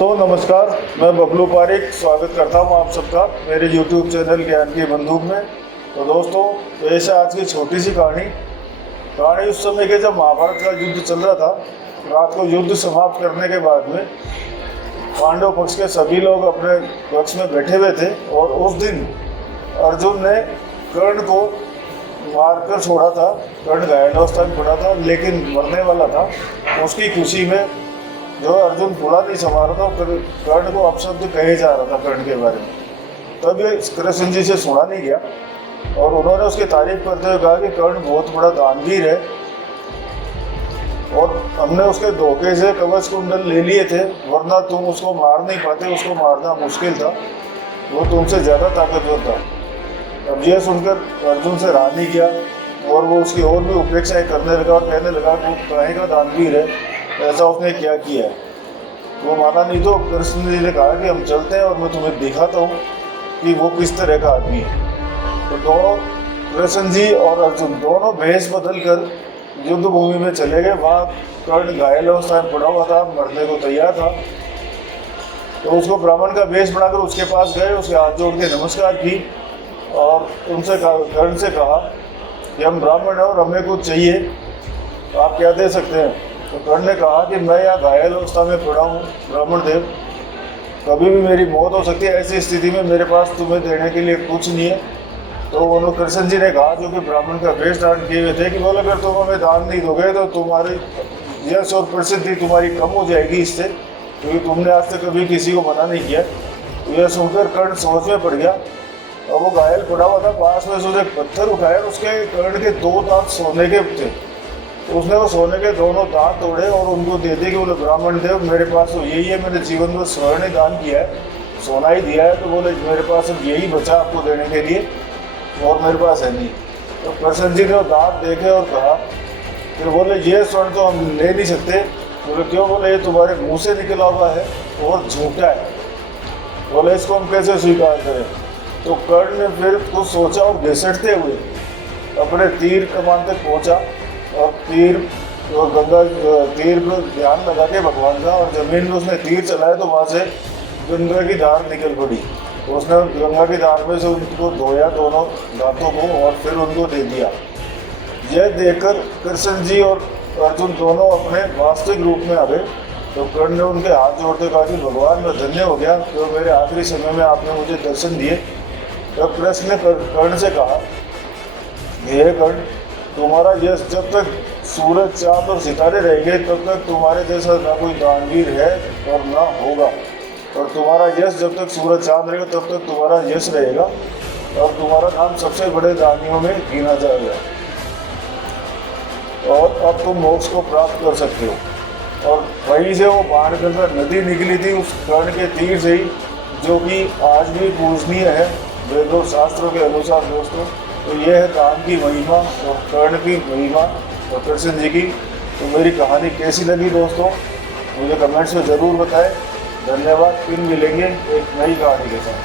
दोस्तों नमस्कार, मैं बबलू पारिक स्वागत करता हूं आप सबका मेरे YouTube चैनल ज्ञान की बंदूक में। तो दोस्तों ऐसे आज की छोटी सी कहानी उस समय के जब महाभारत का युद्ध चल रहा था। रात को युद्ध समाप्त करने के बाद में पांडव पक्ष के सभी लोग अपने पक्ष में बैठे हुए थे और उस दिन अर्जुन ने कर्ण को मारकर छोड़ा था। कर्ण घायल अवस्था में पड़ा था लेकिन मरने वाला था। उसकी खुशी में जो अर्जुन थोड़ा नहीं संभाला था, कर्ण को अपशब्द कहे जा रहा था कर्ण के बारे में। तब ये कृष्ण जी से सुना नहीं गया और उन्होंने उसकी तारीफ करते हुए कहा कि कर्ण बहुत बड़ा दानवीर है और हमने उसके धोखे से कवच कुंडल ले लिए थे, वरना तुम उसको मार नहीं पाते। उसको मारना मुश्किल था, वो तुमसे ज़्यादा ताकतवर था। अब यह सुनकर अर्जुन से रहा नहीं गया और वो उसकी और भी उपेक्षा करने लगा और कहने लगा वो काहे का दानवीर है, ऐसा उसने क्या किया है। वो माना नहीं। तो कृष्ण जी ने कहा कि हम चलते हैं और मैं तुम्हें दिखाता हूँ कि वो किस तरह का आदमी है। तो दोनों कृष्ण जी और अर्जुन दोनों भेष बदल कर युद्ध भूमि में चले गए। वहाँ कर्ण घायल अवस्था में पड़ा हुआ था, मरने को तैयार था। तो उसको ब्राह्मण का वेश बनाकर उसके पास गए, उसके हाथ जोड़ के नमस्कार की और उनसे कर्ण से कहा कि हम ब्राह्मण हैं और हमें कुछ चाहिए, आप क्या दे सकते हैं। तो कर्ण ने कहा कि मैं यहाँ घायल अवस्था में पड़ा हूँ ब्राह्मण देव, कभी भी मेरी मौत हो सकती है। ऐसी स्थिति में मेरे पास तुम्हें देने के लिए कुछ नहीं है। तो उन्होंने कृष्ण जी ने कहा, जो कि ब्राह्मण का वेश धारण किए हुए थे, कि बोले अगर तुम हमें दान नहीं दोगे तो तुम्हारी यश और प्रसिद्धि तुम्हारी कम हो जाएगी इससे, क्योंकि तुमने आज तक कभी किसी को मना नहीं किया। तो यह सुनकर कर्ण सोच में पड़ गया और वो घायल पड़ा हुआ था। पास में से उसने पत्थर उठाया, उसके कर्ण के 2 दांत सोने के थे। तो उसने वो सोने के दोनों दांत तोड़े और उनको दे दिए कि बोले ब्राह्मण देव मेरे पास तो यही है, मैंने जीवन में स्वर्ण दान किया है, सोना ही दिया है। तो बोले मेरे पास अब यही बचा आपको देने के लिए और मेरे पास है नहीं। तो कृष्ण जी ने दांत देखे और कहा, फिर बोले ये स्वर्ण तो हम ले नहीं सकते। बोले क्यों। बोले ये तुम्हारे मुँह से निकला हुआ है और झूठा है, बोले इसको हम कैसे स्वीकार करें। तो कर्ण ने फिर कुछ सोचा और घिसटते हुए अपने तीर कमान तक पहुँचा और तीर पर ध्यान लगा के भगवान का, और जमीन में उसने तीर चलाया तो वहाँ से गंगा की धार निकल पड़ी। तो उसने गंगा की धार में से उनको धोया दोनों दांतों को और फिर उनको दे दिया। यह देखकर कृष्ण जी और अर्जुन दोनों अपने वास्तविक रूप में आ गए। तो कर्ण ने उनके हाथ जोड़ते कहा कि भगवान मैं धन्य हो गया, तो मेरे आखिरी समय में आपने मुझे दर्शन दिए। तब कृष्ण ने कर्ण से कहा, हे कर्ण तुम्हारा यश जब तक सूरज चांद और सितारे रहेंगे तब तक तुम्हारे जैसा ना कोई दानवीर है और ना होगा। और तुम्हारा यश जब तक सूरज चांद रहेगा तब तक तुम्हारा यश रहेगा और तुम्हारा नाम सबसे बड़े दानियों में गिना जाएगा। और अब तुम मोक्ष को प्राप्त कर सकते हो। और वहीं से वो बाणगंगा नदी निकली थी उस कर्ण के तीर से ही, जो कि आज भी पूजनीय है वेद और शास्त्रों के अनुसार दोस्तों। तो ये है दान की महिमा और कर्ण की महिमा और कृष्ण जी की। तो मेरी कहानी कैसी लगी दोस्तों, मुझे कमेंट्स में ज़रूर बताएं। धन्यवाद। फिर मिलेंगे एक नई कहानी के साथ।